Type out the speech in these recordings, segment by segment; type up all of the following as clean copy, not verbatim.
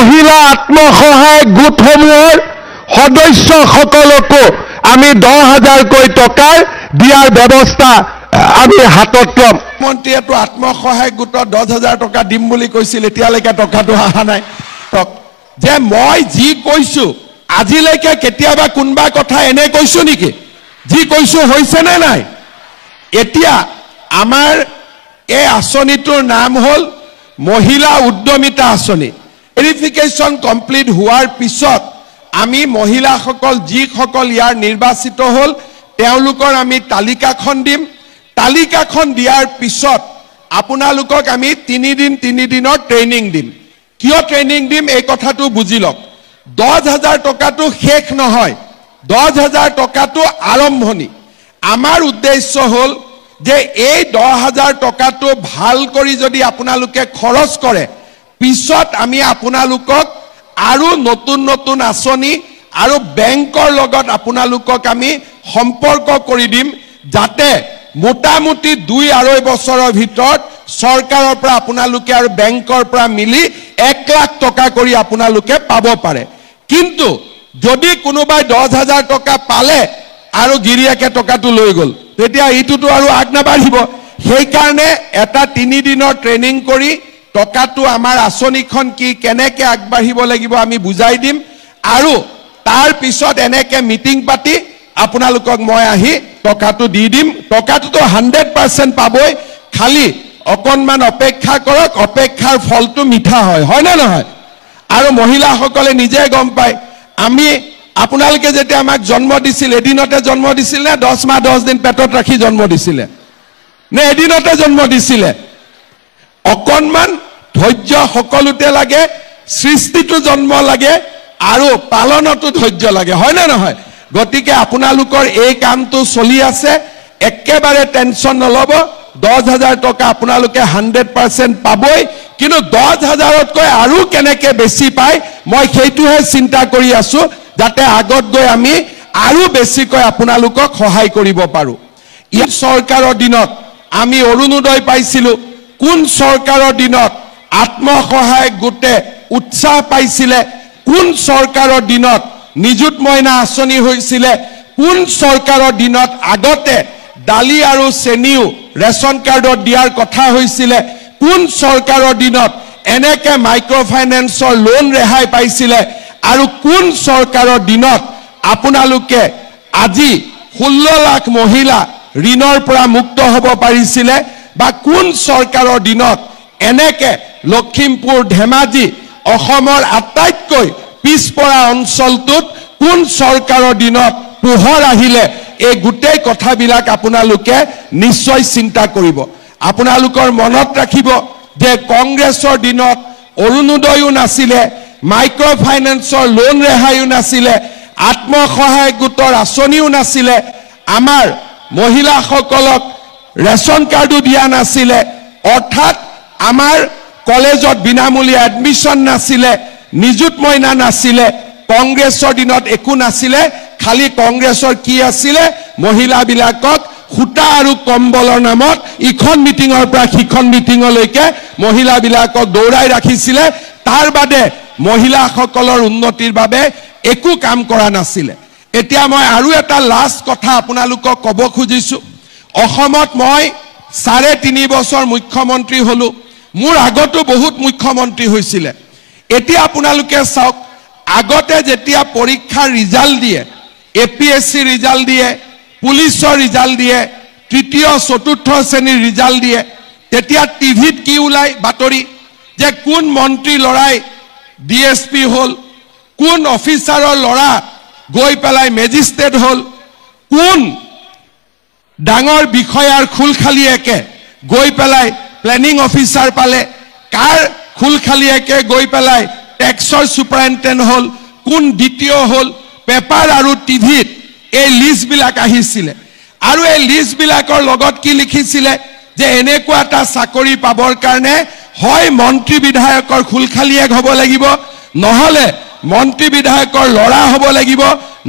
মহিলা আত্মসহায়ক গোটসমূহৰ সদস্যসকলকো আমি 10,000কৈ টকাৰ দিয়াৰ ব্যৱস্থা আমি হাতত ল'ম। মন্ত্ৰীয়েতো আত্মসহায়ক গোটত 10,000 টকা দিম বুলি কৈছিল, এতিয়ালৈকে টকাটো অহা নাই। যে মই যি কৈছো আজিলৈকে কেতিয়াবা কোনবা কথা এনে কৈছো নেকি? যি কৈছো হৈছে নে নাই? এতিয়া আমাৰ এই আঁচনিটোৰ নাম হ'ল মহিলা উদ্যমিতা আঁচনি। ভেৰিফিকেশ্যন কমপ্লিট হোৱাৰ পিছত আমি মহিলাসকল যিসকল ইয়াৰ নিৰ্বাচিত হ'ল তেওঁলোকৰ আমি তালিকাখন দিম। তালিকাখন দিয়াৰ পিছত আপোনালোকক আমি 3 দিনৰ ট্ৰেইনিং দিম। কিয় ট্ৰেইনিং দিম এই কথাটো বুজি লওক। 10,000 টকাটো শেষ নহয়, 10,000 টকাটো আৰম্ভণি। আমাৰ উদ্দেশ্য হ'ল যে এই 10,000 টকাটো ভাল কৰি যদি আপোনালোকে খৰচ কৰে পিছত আমি আপোনালোকক আৰু নতুন নতুন আঁচনি আৰু বেংকৰ লগত আপোনালোকক আমি সম্পৰ্ক কৰি দিম, যাতে মোটামুটি 2-2.5 বছৰৰ ভিতৰত চৰকাৰৰ পৰা আপোনালোকে আৰু বেংকৰ পৰা মিলি 1 লাখ টকা কৰি আপোনালোকে পাব পাৰে। কিন্তু যদি কোনোবাই 10,000 টকা পালে আৰু গিৰিয়াকে টকাটো লৈ গ'ল তেতিয়া এইটোতো আৰু আগ নাবাঢ়িব। সেইকাৰণে এটা 3 দিনৰ ট্ৰেইনিং কৰি টকাটো আমাৰ আঁচনিখন কি কেনেকৈ আগবাঢ়িব লাগিব আমি বুজাই দিম আৰু তাৰ পিছত এনেকৈ মিটিং পাতি আপোনালোকক মই আহি টকাটো দি দিম। টকাটোতো 100% পাবই, খালি অকণমান অপেক্ষা কৰক, অপেক্ষাৰ ফলটো মিঠা হয়, হয় নে নহয়? আৰু মহিলাসকলে নিজে গম পায়। আমি আপোনালোকে যেতিয়া আমাক জন্ম দিছিল এদিনতে জন্ম দিছিল নে 10 মাহ 10 দিন পেটত ৰাখি জন্ম দিছিলে নে এদিনতে জন্ম দিছিলে? অকণমান ধৈৰ্য সকলোতে লাগে, সৃষ্টিটো জন্ম লাগে আৰু পালনতো ধৈৰ্য লাগে, হয় নে নহয়? গতিকে আপোনালোকৰ এই কামটো চলি আছে, একেবাৰে টেনশ্যন নল'ব। 10,000 টকা আপোনালোকে 100% পাবই, কিন্তু 10,000তকৈ আৰু কেনেকৈ বেছি পায় মই সেইটোহে চিন্তা কৰি আছো, যাতে আগত গৈ আমি আৰু বেছিকৈ আপোনালোকক সহায় কৰিব পাৰোঁ। ইয়াত চৰকাৰৰ দিনত আমি অৰুণোদয় পাইছিলোঁ, কোন চৰকাৰৰ দিনত আত্মসহায়ক গোটে উৎসাহ পাইছিলে, কোন চৰকাৰৰ দিনত নিযুত মইনা আঁচনি হৈছিলে, কোন চৰকাৰৰ দিনত আগতে দালি আৰু চেনিও ৰেচন কাৰ্ডত দিয়াৰ কথা হৈছিলে, কোন চৰকাৰৰ দিনত এনেকৈ মাইক্ৰ' ফাইনেন্সৰ লোন ৰেহাই পাইছিলে আৰু কোন চৰকাৰৰ দিনত আপোনালোকে আজি 16 লাখ মহিলা ঋণৰ পৰা মুক্ত হ'ব পাৰিছিলে, বা কোন চৰকাৰৰ দিনত এনেকৈ লখিমপুৰ ধেমাজি অসমৰ আটাইতকৈ পিছপৰা অঞ্চলটোত কোন চৰকাৰৰ দিনত পোহৰ আহিলে, এই গোটেই কথাবিলাক আপোনালোকে নিশ্চয় চিন্তা কৰিব। আপোনালোকৰ মনত ৰাখিব যে কংগ্ৰেছৰ দিনত অৰুণোদয়ো নাছিলে, মাইক্ৰ' ফাইনেন্সৰ লোন ৰেহাইও নাছিলে, আত্মসহায়ক গোটৰ আঁচনিও নাছিলে, আমাৰ মহিলাসকলক ৰেচন কাৰ্ডো দিয়া নাছিলে, অৰ্থাৎ আমাৰ কলেজত বিনামূলীয়া এডমিশ্যন নাছিলে, নিযুত মইনা নাছিলে। কংগ্ৰেছৰ দিনত একো নাছিলে, খালি কংগ্ৰেছৰ কি আছিলে, মহিলাবিলাকক সূতা আৰু কম্বলৰ নামত ইখন মিটিঙৰ পৰা সিখন মিটিঙলৈকে মহিলাবিলাকক দৌৰাই ৰাখিছিলে। তাৰ বাদে মহিলাসকলৰ উন্নতিৰ বাবে একো কাম কৰা নাছিলে। এতিয়া মই আৰু এটা লাষ্ট কথা আপোনালোকক ক'ব খুজিছোঁ। অসমত মই 3.5 বছৰ মুখ্যমন্ত্ৰী হ'লোঁ, মোৰ আগতো বহুত মুখ্যমন্ত্ৰী হৈছিলে। এতিয়া আপোনালোকে চাওক, আগতে যেতিয়া পৰীক্ষাৰ ৰিজাল্ট দিয়ে, APSC ৰিজাল্ট দিয়ে, পুলিচৰ ৰিজাল্ট দিয়ে, 3য় 4ৰ্থ শ্ৰেণীৰ ৰিজাল্ট দিয়ে, তেতিয়া টিভিত কি ওলায় বাতৰি যে কোন মন্ত্ৰী ল'ৰাই DSP হ'ল, কোন অফিচাৰৰ ল'ৰা গৈ পেলাই মেজিষ্ট্ৰেট হ'ল, কোন ডাঙৰ বিষয়াৰ খুলখালিয়েকে গৈ পেলাই প্লেনিং অফিচাৰ পালে, কাৰ খুলখালিয়েকে গৈ পেলাই টেক্সৰ ছুপাৰিনটেণ্ডেণ্ট হ'ল, কোন দ্বিতীয় হ'ল। পেপাৰ আৰু টিভিত এই লিষ্টবিলাক আহিছিলে আৰু এই লিষ্টবিলাকৰ লগত কি লিখিছিলে যে এনেকুৱা এটা চাকৰি পাবৰ কাৰণে হয় মন্ত্ৰী বিধায়কৰ খুলখালিয়েক হ'ব লাগিব, নহ'লে মন্ত্ৰী বিধায়কৰ ল'ৰা হ'ব লাগিব,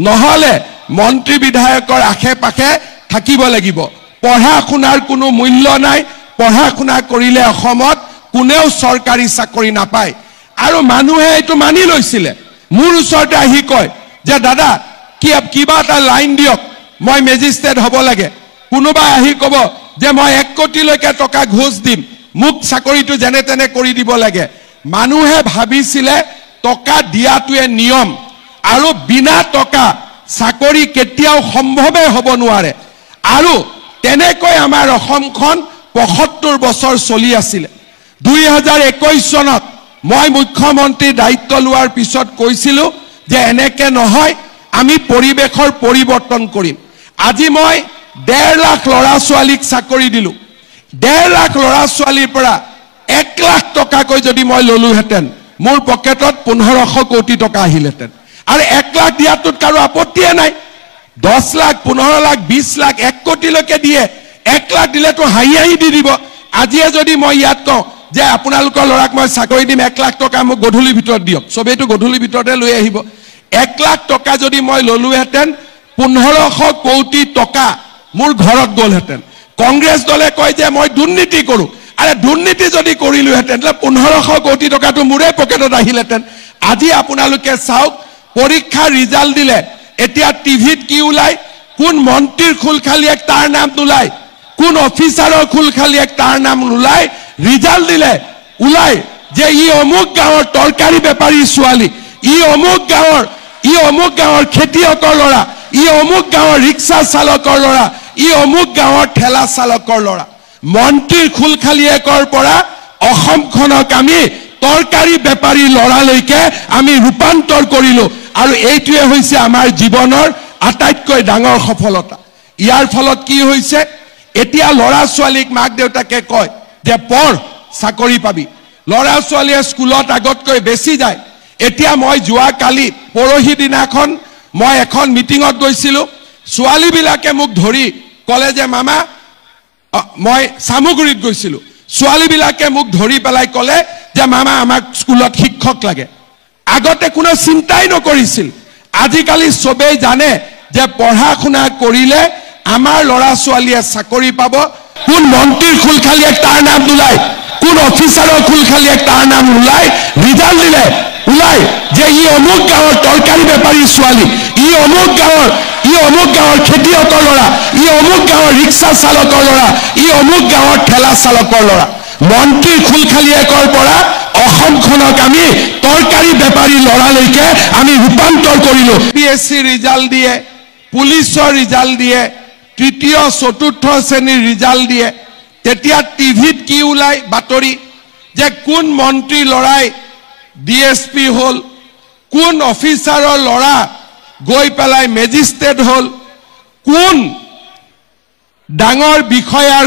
নহ'লে মন্ত্ৰী বিধায়কৰ আশে পাশে থাকিব লাগিব। পঢ়া শুনাৰ কোনো মূল্য নাই, পঢ়া শুনা কৰিলে অসমত কোনেও চৰকাৰী চাকৰি নাপায়। আৰু মানুহে এইটো মানি লৈছিলে মোৰ ওচৰতে আহি কয় যে দাদা কিবা এটা লাইন দিয়ক মই মেজিষ্ট্ৰেট হ'ব লাগে কোনোবা আহি ক'ব যে মই 1 কোটিলৈকে টকা ঘোষ দিম মোক চাকৰিটো যেনে তেনে কৰি দিব লাগে মানুহে ভাবিছিলে টকা দিয়াটোৱে নিয়ম আৰু বিনা টকা চাকৰি কেতিয়াও সম্ভৱে হ'ব নোৱাৰে আৰু তেনেকৈ আমাৰ অসমখন ৭৫ বছৰ চলি আছিল 2021 চনত মই মুখ্যমন্ত্ৰীৰ দায়িত্ব লোৱাৰ পিছত কৈছিলো যে এনেকে নহয় আমি পৰিবেশৰ পৰিৱৰ্তন কৰিম আজি মই 1.5 লাখ ল'ৰা ছোৱালীক চাকৰি দিলো 1.5 লাখ ল'ৰা ছোৱালীৰ পৰা 1 লাখ টকাকৈ যদি মই ললোহেঁতেন মোৰ পকেটত 1500 কোটি টকা আহিলেহেঁতেন আৰু 1 লাখ দিয়াটোত কাৰো আপত্তিয়ে নাই 10 লাখ 15 লাখ 20 লাখ 1 কোটিলৈকে দিয়ে 1 লাখ দিলেতো হাঁহি দি দিব আজিয়ে যদি মই ইয়াত কওঁ যে আপোনালোকৰ ল'ৰাক মই চাকৰি দিম 1 লাখ টকা মোক গধূলিৰ ভিতৰত দিয়ক সবেইটো গধূলিৰ ভিতৰতে লৈ আহিব 1 লাখ টকা যদি মই ললোহেঁতেন 1500 কোটি টকা মোৰ ঘৰত গ'লহেঁতেন কংগ্ৰেছ দলে কয় যে মই দুৰ্নীতি কৰোঁ আৰে দুৰ্নীতি যদি কৰিলোহেঁতেন 1500 কোটি টকাটো মোৰে পকেটত আহিলেহেঁতেন আজি আপোনালোকে চাওক পৰীক্ষা ৰিজাল্ট দিলে এতিয়া টিভিত কি ওলাই কোন মন্ত্ৰীৰ খুলখালিয়েক তাৰ নাম নোলায় কোন অফিচাৰৰ খুলখালিয়েক তাৰ নাম নোলায় ৰিজাল্ট দিলে ওলাই যে ই অমুক গাঁৱৰ তৰকাৰী বেপাৰী ছোৱালী ই অমুক গাঁৱৰ খেতিয়কৰ ল'ৰা ই অমুক গাঁৱৰ ৰিক্সা চালকৰ ল'ৰা ই অমুক গাঁৱৰ ঠেলা চালকৰ ল'ৰা মন্ত্ৰীৰ খুলখালিয়েকৰ পৰা অসমখনক আমি তৰকাৰী বেপাৰী ল'ৰালৈকে আমি ৰূপান্তৰ কৰিলো আৰু এইটোৱে হৈছে আমাৰ জীৱনৰ আটাইতকৈ ডাঙৰ সফলতা ইয়াৰ ফলত কি হৈছে এতিয়া ল'ৰা ছোৱালীক মাক দেউতাকে কয় যে পঢ় চাকৰি পাবি ল'ৰা ছোৱালীয়ে স্কুলত আগতকৈ বেছি যায় এতিয়া মই যোৱা কালি পৰহি দিনাখন মই এখন মিটিঙত গৈছিলো ছোৱালীবিলাকে মোক ধৰি ক'লে যে মামা মই সামগ্ৰীত গৈছিলো ছোৱালীবিলাকে মোক ধৰি পেলাই ক'লে যে মামা আমাক স্কুলত শিক্ষক লাগে আগতে কোনো চিন্তাই নকৰিছিল আজিকালি সবেই জানে যে পঢ়া শুনা কৰিলে আমাৰ ল'ৰা ছোৱালীয়ে চাকৰি পাব কোন মন্ত্ৰীৰ খুলখালিয়েক তাৰ নাম নোলায় কোন অফিচাৰৰ খুলখালিয়েক তাৰ নাম নোলায় ৰিজাল্ট দিলে ওলাই যে ই অমুক গাঁৱৰ তৰকাৰী বেপাৰী ছোৱালী ই অমুক গাঁৱৰ খেতিয়কৰ ল'ৰা ই অমুক গাঁৱৰ ৰিক্সা চালকৰ ল'ৰা ই অমুক গাঁৱৰ ঠেলা চালকৰ ল'ৰা মন্ত্ৰীৰ খুলখালিয়েকৰ পৰা অসমখনক আমি তৰকাৰী বেপাৰী ল'ৰালৈকে আমি ৰূপান্তৰ কৰিলো পিএছচি ৰিজাল্ট দিয়ে পুলিচৰ ৰিজাল্ট দিয়ে তৃতীয় চতুৰ্থ শ্ৰেণীৰ ৰিজাল্ট দিয়ে তেতিয়া টিভিত কি ওলাই বাতৰি যে কোন মন্ত্ৰী ল'ৰাই ডিএছপি হ'ল কোন অফিচাৰৰ ল'ৰা গৈ পেলাই মেজিষ্ট্ৰেট হ'ল কোন ডাঙৰ বিষয়াৰ